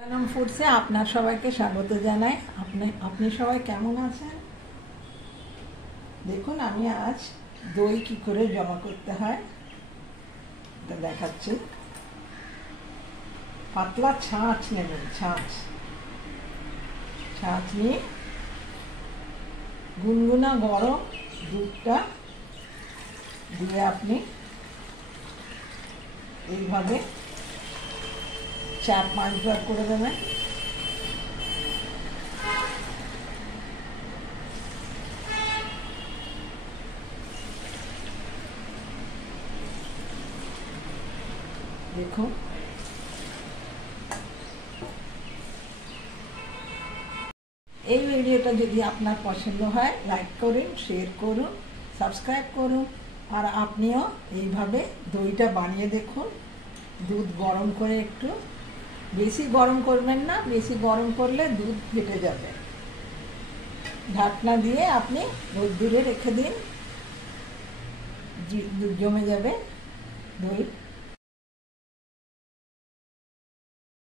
নাম ফুডসে আপনার সবাইকে স্বাগত জানাই। আপনি সবাই কেমন আছেন? দেখুন আমি আজ দই কি করে জমা করতে হয় এটা দেখাচ্ছি। পাতলা ছাঁচ নেবেন, ছাঁচ নিয়ে গুনগুনা গরম দুধটা দিয়ে আপনি এইভাবে 4-5 বার করে দেবেন। দেখুন এই ভিডিওটা যদি আপনার পছন্দ হয় লাইক করুন, শেয়ার করুন, সাবস্ক্রাইব করুন। আর আপনিও এইভাবে দইটা বানিয়ে দেখুন। দুধ গরম করে একটু বেশি গরম করবেন না, বেশি গরম করলে দুধ ফেটে যাবে। ঢাকনা দিয়ে আপনি রোদ্দুরে রেখে দিন, দুধ জমে যাবে দই।